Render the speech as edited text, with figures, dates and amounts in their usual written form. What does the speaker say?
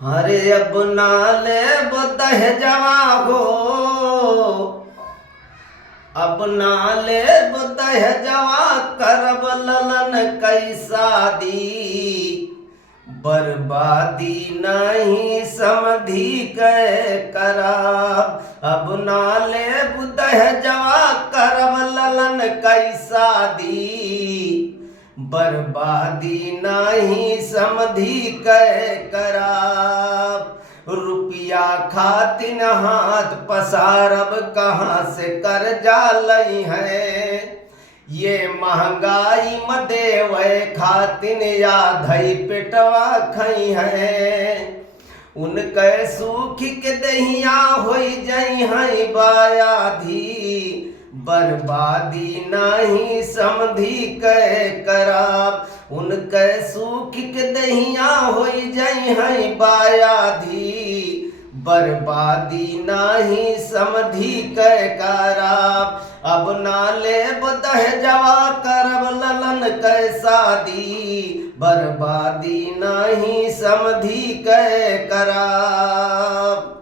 हरे अब नाले बुदह जवा हो, अब नाले बुदह जवा करब ललन कैसा दी। बर्बादी नहीं समधी के कराब, अब नाले बुदह जवा करब ललन कैसा दी। बर्बादी नहीं समधी के कराब, रुपया खातिन हाथ पसारब कहाँ से कर्जा लई है। ये महंगाई में देवे खातिन याधई पेटवा खई है। उनके सुख के दहिया होई जई है बायाधी। बर्बादी नहीं समधी के कराब, उनके सुख के दहिया होई जई है बायाधी। बर्बादी नहीं समधी के कराब, अब नाले बदह जवा करब ललन कैसा दी। बर्बादी नहीं समधी के कराब।